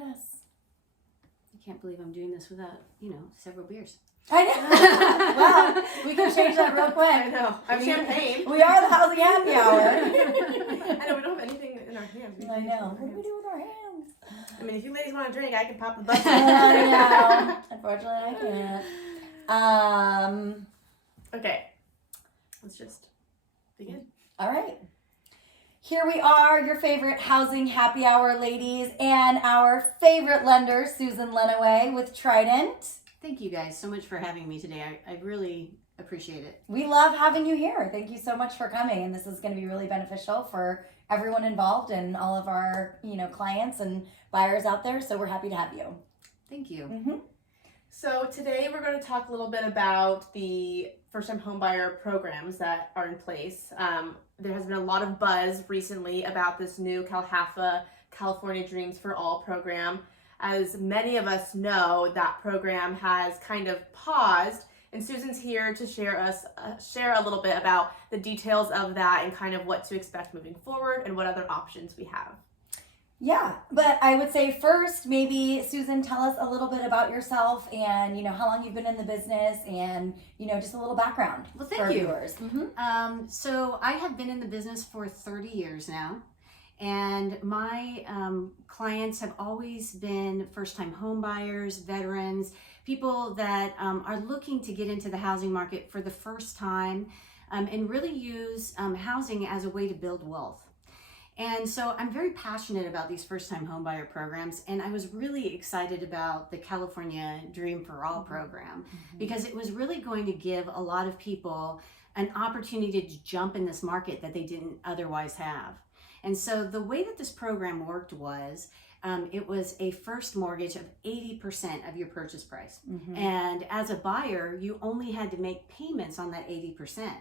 at us. I can't believe I'm doing this without, several beers. I know. Well, we can change that real quick. I know. I'm champagne. We are the housing happy hour. I know, we don't have anything in our hands. I know. What do we do with our hands? I mean, if you ladies want to drink, I can pop the button. I know. Unfortunately, I can't. Okay. Let's just begin. All right. Here we are, your favorite housing happy hour ladies and our favorite lender, Susan Lenaway with Trident. Thank you guys so much for having me today. I really appreciate it. We love having you here. Thank you so much for coming. And this is going to be really beneficial for everyone involved and all of our, clients and buyers out there. So we're happy to have you. Thank you. Mm-hmm. So today we're going to talk a little bit about the first-time homebuyer programs that are in place. There has been a lot of buzz recently about this new CalHFA, California Dreams for All program. As many of us know, that program has kind of paused, and Susan's here to share a little bit about the details of that and kind of what to expect moving forward and what other options we have. Yeah, but I would say first, maybe Susan, tell us a little bit about yourself and, how long you've been in the business and, just a little background. Well, thank for you. Viewers. Mm-hmm. So I have been in the business for 30 years now, and my clients have always been first-time home buyers, veterans, people that are looking to get into the housing market for the first time and really use housing as a way to build wealth. And so I'm very passionate about these first-time homebuyer programs, and I was really excited about the California Dream for All program because it was really going to give a lot of people an opportunity to jump in this market that they didn't otherwise have. And so the way that this program worked was it was a first mortgage of 80% of your purchase price. And as a buyer, you only had to make payments on that 80%.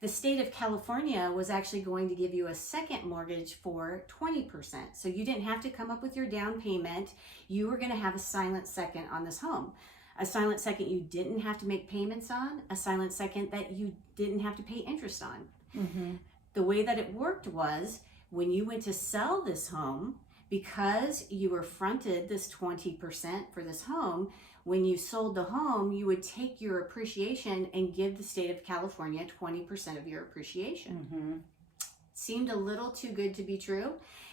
The state of California was actually going to give you a second mortgage for 20%. So you didn't have to come up with your down payment. You were going to have a silent second on this home. A silent second you didn't have to make payments on, a silent second that you didn't have to pay interest on. The way that it worked was when you went to sell this home, because you were fronted this 20% for this home, when you sold the home, you would take your appreciation and give the state of California 20% of your appreciation. Seemed a little too good to be true.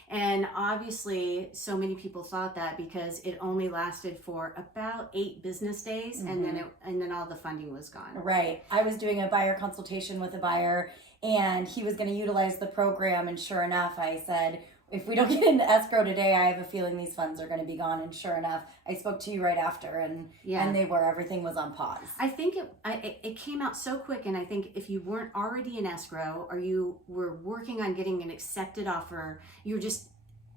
And obviously, so many people thought that because it only lasted for about 8 business days, and then all the funding was gone. Right. I was doing a buyer consultation with a buyer, and he was going to utilize the program. And sure enough, I said, if we don't get into escrow today, I have a feeling these funds are going to be gone. And sure enough, I spoke to you right after, and everything was on pause. I think it came out so quick, and I think if you weren't already in escrow or you were working on getting an accepted offer, you were just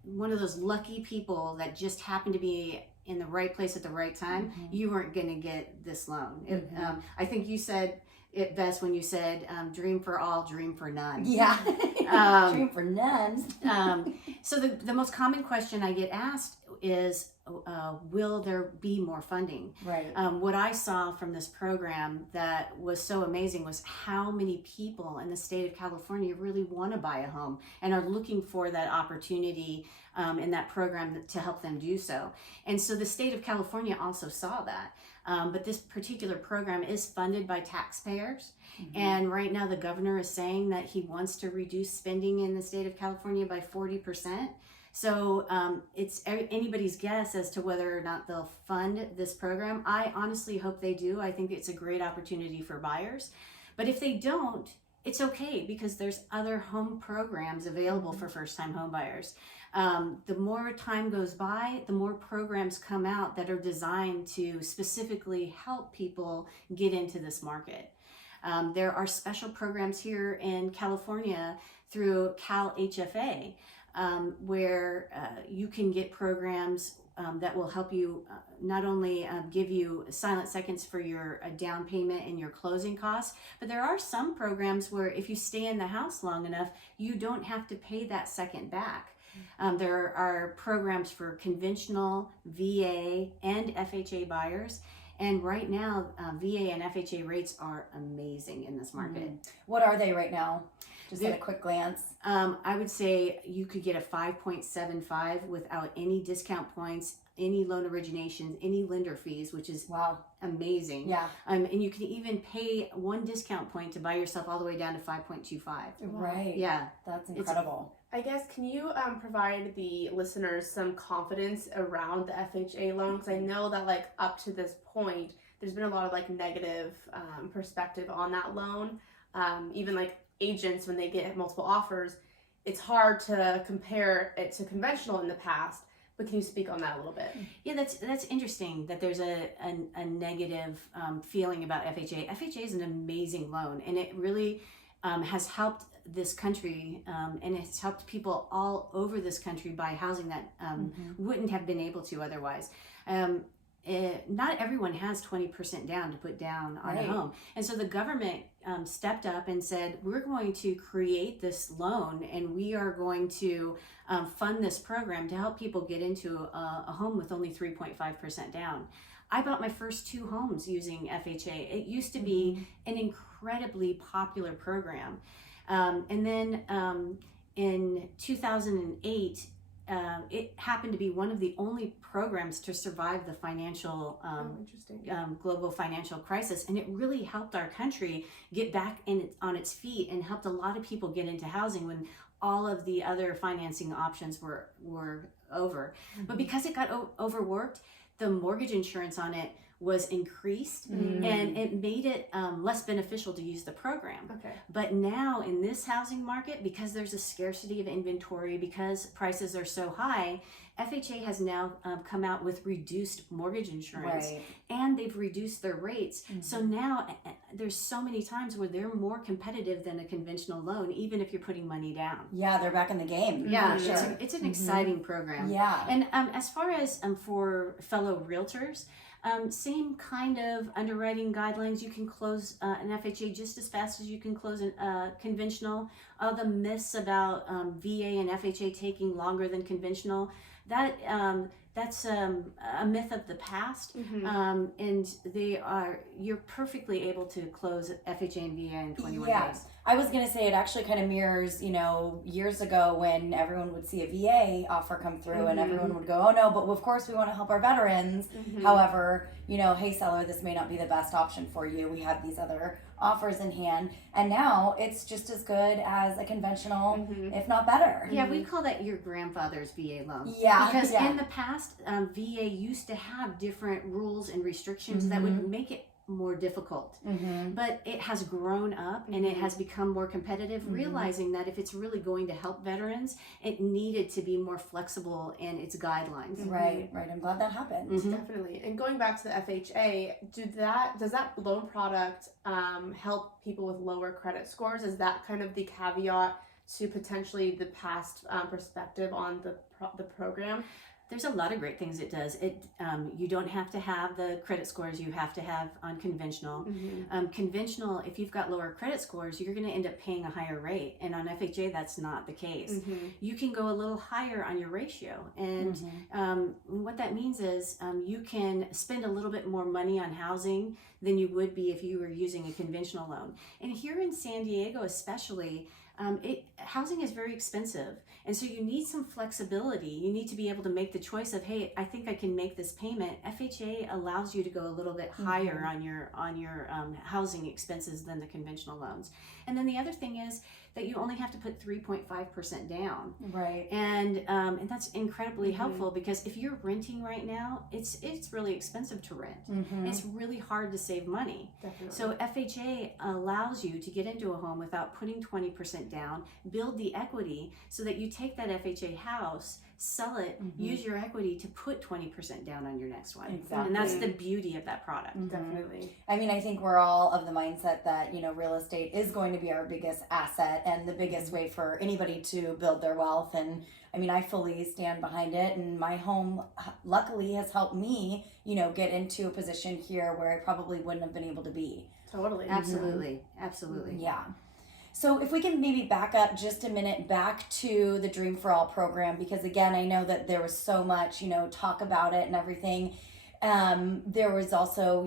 one of those lucky people that just happened to be in the right place at the right time, you weren't going to get this loan. I think you said it best when you said dream for all, dream for none. Yeah. Dream for none. So the most common question I get asked is, will there be more funding? Right. What I saw from this program that was so amazing was how many people in the state of California really want to buy a home and are looking for that opportunity in that program to help them do so. And so the state of California also saw that. But this particular program is funded by taxpayers. And right now the governor is saying that he wants to reduce spending in the state of California by 40%. So it's anybody's guess as to whether or not they'll fund this program. I honestly hope they do. I think it's a great opportunity for buyers. But if they don't, it's okay because there's other home programs available for first-time home buyers. The more time goes by, the more programs come out that are designed to specifically help people get into this market. There are special programs here in California through CalHFA where you can get programs that will help you not only give you silent seconds for your down payment and your closing costs, but there are some programs where if you stay in the house long enough, you don't have to pay that second back. There are programs for conventional, VA, and FHA buyers. And right now, VA and FHA rates are amazing in this market. What are they right now? Just at They're- a quick glance. I would say you could get a 5.75 without any discount points, any loan originations, any lender fees, which is Wow. amazing. Yeah. And you can even pay one discount point to buy yourself all the way down to 5.25. Right. Yeah. That's incredible. I guess, can you provide the listeners some confidence around the FHA loan? Because I know that, like, up to this point, there's been a lot of, like, negative perspective on that loan. Even, like, agents, when they get multiple offers, it's hard to compare it to conventional in the past. But can you speak on that a little bit? Yeah, that's interesting that there's a negative feeling about FHA. FHA is an amazing loan, and it really has helped this country, and it's helped people all over this country buy housing that wouldn't have been able to otherwise. Not everyone has 20% down to put down on a home. And so the government stepped up and said, we're going to create this loan, and we are going to fund this program to help people get into a home with only 3.5% down. I bought my first 2 homes using FHA. It used to be an incredibly popular program. And then in 2008, it happened to be one of the only programs to survive the financial Interesting. global financial crisis, and it really helped our country get back on its feet and helped a lot of people get into housing when all of the other financing options were over. But because it got overworked, the mortgage insurance on it was increased, and it made it less beneficial to use the program. Okay. But now in this housing market, because there's a scarcity of inventory, because prices are so high, FHA has now come out with reduced mortgage insurance, Right. and they've reduced their rates. So now there's so many times where they're more competitive than a conventional loan, even if you're putting money down. Yeah, they're back in the game. Yeah, for sure. it's an exciting program. Yeah. And as far as for fellow realtors, same kind of underwriting guidelines. You can close an FHA just as fast as you can close a conventional. All the myths about VA and FHA taking longer than conventional, that's a myth of the past. And you're perfectly able to close FHA and VA in 21 days. I was going to say it actually kind of mirrors, years ago when everyone would see a VA offer come through and everyone would go, oh no, but of course we want to help our veterans. However, hey seller, this may not be the best option for you. We have these other offers in hand. And now it's just as good as a conventional, if not better. Yeah, we call that your grandfather's VA loan. Yeah, Because yeah. in the past, VA used to have different rules and restrictions that would make it more difficult. But it has grown up and it has become more competitive, realizing that if it's really going to help veterans, it needed to be more flexible in its guidelines. Right. I'm glad that happened. Definitely. And going back to the FHA, does that loan product help people with lower credit scores? Is that kind of the caveat to potentially the past perspective on the program? There's a lot of great things it does. You don't have to have the credit scores you have to have on conventional. Conventional, if you've got lower credit scores, you're going to end up paying a higher rate. And on FHA, that's not the case. You can go a little higher on your ratio. And what that means is you can spend a little bit more money on housing than you would be if you were using a conventional loan. And here in San Diego especially, housing is very expensive, and so you need some flexibility. You need to be able to make the choice of, hey, I think I can make this payment. FHA allows you to go a little bit higher on your housing expenses than the conventional loans. And then the other thing is that you only have to put 3.5% down. Right. And that's incredibly helpful, because if you're renting right now, it's really expensive to rent. It's really hard to save money. Definitely. So FHA allows you to get into a home without putting 20% down, build the equity so that you take that FHA house, sell it, use your equity to put 20% down on your next one. Exactly. And that's the beauty of that product. Definitely. I mean, I think we're all of the mindset that, real estate is going to be our biggest asset and the biggest way for anybody to build their wealth. And I mean, I fully stand behind it. And my home, luckily, has helped me, get into a position here where I probably wouldn't have been able to be. Totally. Absolutely. Absolutely. Yeah. So if we can maybe back up just a minute back to the Dream for All program, because again, I know that there was so much, talk about it and everything. there was also,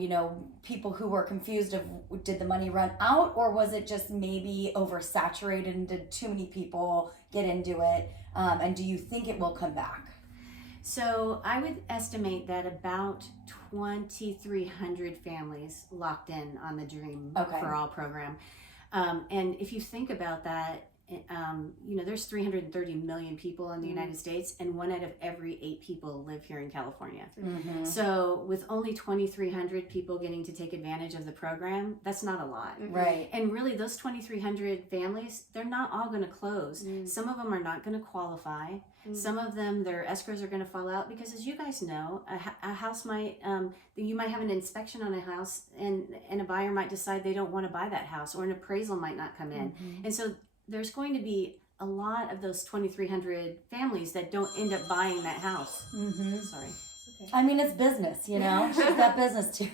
people who were confused of, did the money run out, or was it just maybe oversaturated and did too many people get into it? And do you think it will come back? So I would estimate that about 2,300 families locked in on the Dream for All program. And if you think about that, there's 330 million people in the United States, and 1 out of every 8 people live here in California. Mm-hmm. So with only 2,300 people getting to take advantage of the program, that's not a lot. Right. And really, those 2,300 families, they're not all going to close. Some of them are not going to qualify. Some of them, their escrows are going to fall out because, as you guys know, a house might, you might have an inspection on a house, and a buyer might decide they don't want to buy that house, or an appraisal might not come in. And so there's going to be a lot of those 2,300 families that don't end up buying that house. Mm-hmm. Sorry. Okay. I mean, it's business, She's got business too.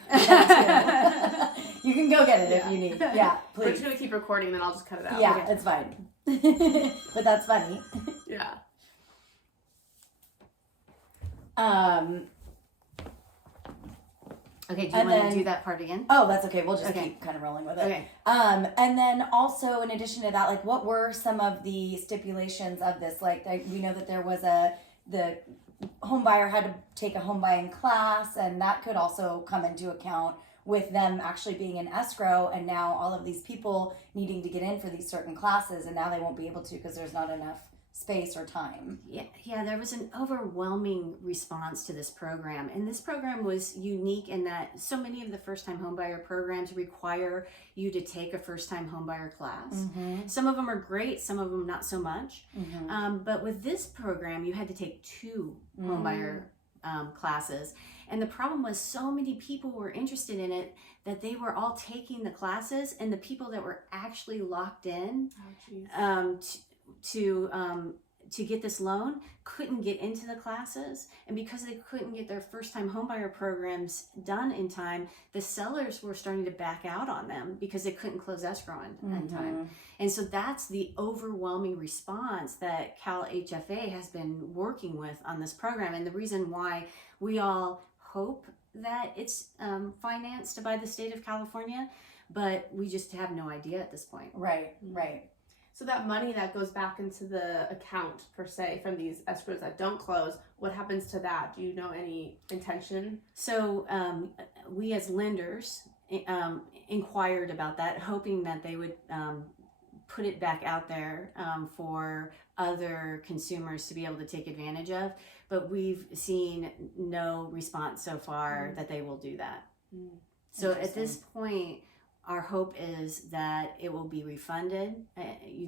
You can go get it if you need. Yeah, please. We're just going to keep recording, then I'll just cut it out. Yeah, it's fine. But that's funny. Yeah. Okay, do you want to do that part again? Oh, that's okay. We'll just keep kind of rolling with it. Okay. And then also, in addition to that, like, what were some of the stipulations of this? Like, we know that there was the home buyer had to take a home buying class, and that could also come into account with them actually being in escrow, and now all of these people needing to get in for these certain classes, and now they won't be able to because there's not enough space or time. Yeah, there was an overwhelming response to this program, and this program was unique in that so many of the first-time homebuyer programs require you to take a first-time homebuyer class. Mm-hmm. Some of them are great, some of them not so much. Mm-hmm. But with this program, you had to take 2 homebuyer classes, and the problem was so many people were interested in it that they were all taking the classes, and the people that were actually locked in to get this loan couldn't get into the classes, and because they couldn't get their first-time homebuyer programs done in time, the sellers were starting to back out on them because they couldn't close escrow in time. And so that's the overwhelming response that Cal HFA has been working with on this program, and the reason why we all hope that it's financed by the state of California, but we just have no idea at this point. Right. So that money that goes back into the account, per se, from these escrows that don't close, what happens to that? Do you know any intention? So we as lenders inquired about that, hoping that they would put it back out there for other consumers to be able to take advantage of. But we've seen no response so far that they will do that. So at this point, our hope is that it will be refunded.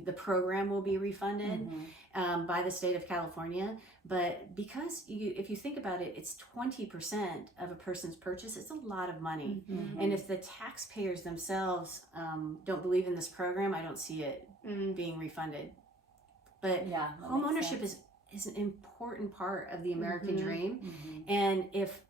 The program will be refunded by the state of California. But because if you think about it, it's 20% of a person's purchase. It's a lot of money. And if the taxpayers themselves don't believe in this program, I don't see it being refunded. But home ownership is an important part of the American dream. And if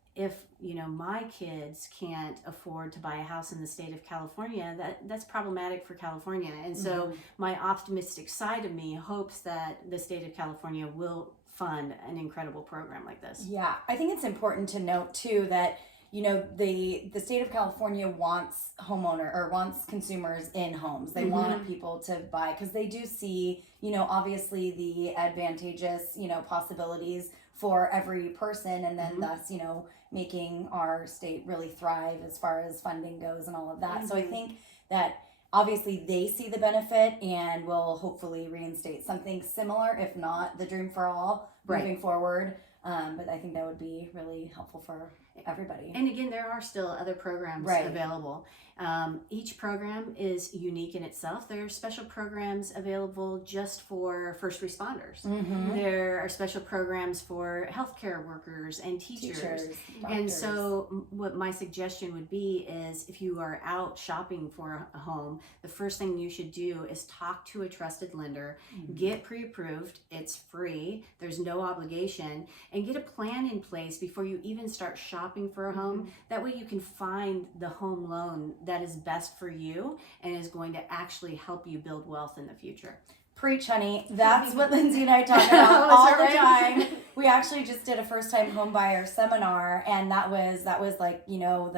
my kids can't afford to buy a house in the state of California, that's problematic for California. And so my optimistic side of me hopes that the state of California will fund an incredible program like this. Yeah, I think it's important to note too that the state of California wants wants consumers in homes. They want people to buy because they do see, obviously the advantageous, possibilities for every person, and then thus, making our state really thrive as far as funding goes and all of that. So I think that obviously they see the benefit and will hopefully reinstate something similar, if not the Dream for All, moving forward. But I think that would be really helpful for everybody. And again, there are still other programs available. Each program is unique in itself. There are special programs available just for first responders. There are special programs for healthcare workers and teachers. And so what my suggestion would be is if you are out shopping for a home, the first thing you should do is talk to a trusted lender, get pre-approved. It's free. There's no obligation, and get a plan in place before you even start shopping for a home. That way you can find the home loan that is best for you and is going to actually help you build wealth in the future. Preach, honey. That's what Lindsay and I talk about all the time. we actually just did a first time home buyer seminar, and that was like, you know,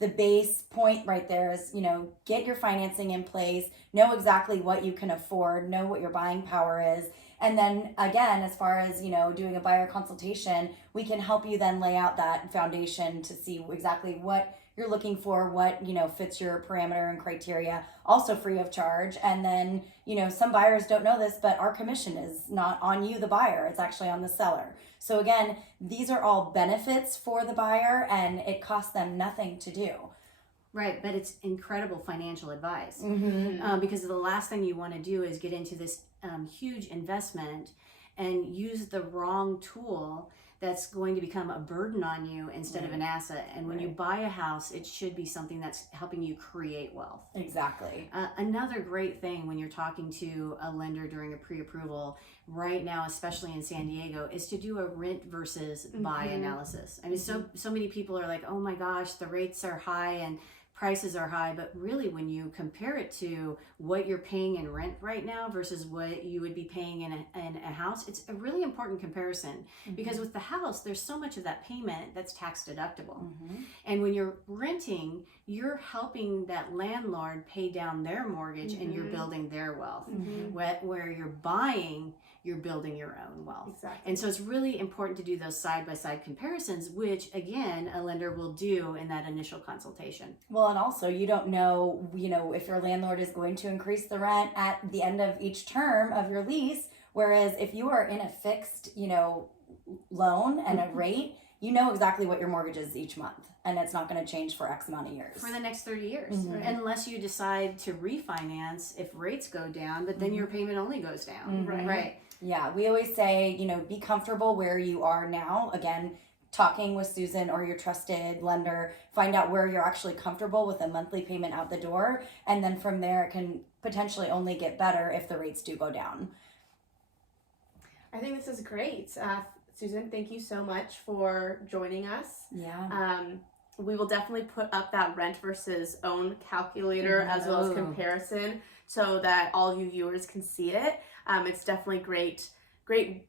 the base point right there is, you know, get your financing in place, know exactly what you can afford, know what your buying power is. And then again, as far as, you know, doing a buyer consultation, we can help you then lay out that foundation to see exactly what you're looking for, what, you know, fits your parameter and criteria, also free of charge. And then, you know, some buyers don't know this, but our commission is not on you, the buyer, it's actually on the seller. So again, these are all benefits for the buyer, and it costs them nothing to do. Right, but it's incredible financial advice. Mm-hmm. Because the last thing you want to do is get into this huge investment and use the wrong tool that's going to become a burden on you instead of an asset. And when you buy a house, it should be something that's helping you create wealth. Exactly. Another great thing when you're talking to a lender during a pre-approval right now, especially in San Diego, is to do a rent versus buy analysis. I mean, so many people are like, oh my gosh, the rates are high and prices are high, but really when you compare it to what you're paying in rent right now versus what you would be paying in a house, it's a really important comparison. Because with the house, there's so much of that payment that's tax deductible. And when you're renting, you're helping that landlord pay down their mortgage and you're building their wealth. Where you're buying, you're building your own wealth. Exactly. And so it's really important to do those side-by-side comparisons, which again, a lender will do in that initial consultation. Well, and also you don't know, you know, if your landlord is going to increase the rent at the end of each term of your lease. Whereas if you are in a fixed, you know, loan and a rate, you know exactly what your mortgage is each month, and it's not going to change for X amount of years. For the next 30 years. Unless you decide to refinance if rates go down, but then your payment only goes down. Right. Yeah, we always say, you know, be comfortable where you are now. Again, talking with Susan or your trusted lender, find out where you're actually comfortable with a monthly payment out the door. And then from there, it can potentially only get better if the rates do go down. I think this is great. Susan, thank you so much for joining us. Yeah. We will definitely put up that rent versus own calculator as well as comparison so that all you viewers can see it. It's definitely great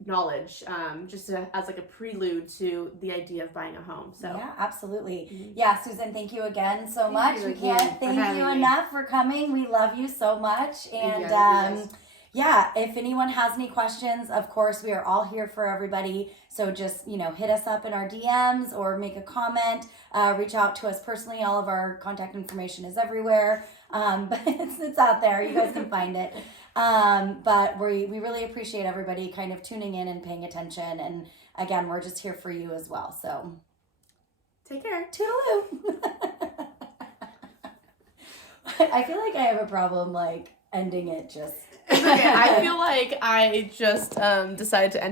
knowledge, just as like a prelude to the idea of buying a home. So yeah, absolutely. Yeah, Susan, thank you again so much. We again can't for thank having you me. enough for coming. We love you so much. And Yes. yeah, if anyone has any questions, of course, we are all here for everybody. So just, you know, hit us up in our DMs or make a comment, reach out to us personally. All of our contact information is everywhere. But it's out there. You guys can find it. But we really appreciate everybody kind of tuning in and paying attention. And again, we're just here for you as well. So take care. toodaloo. I feel like I have a problem like ending it just. It's okay. I feel like I just decided to end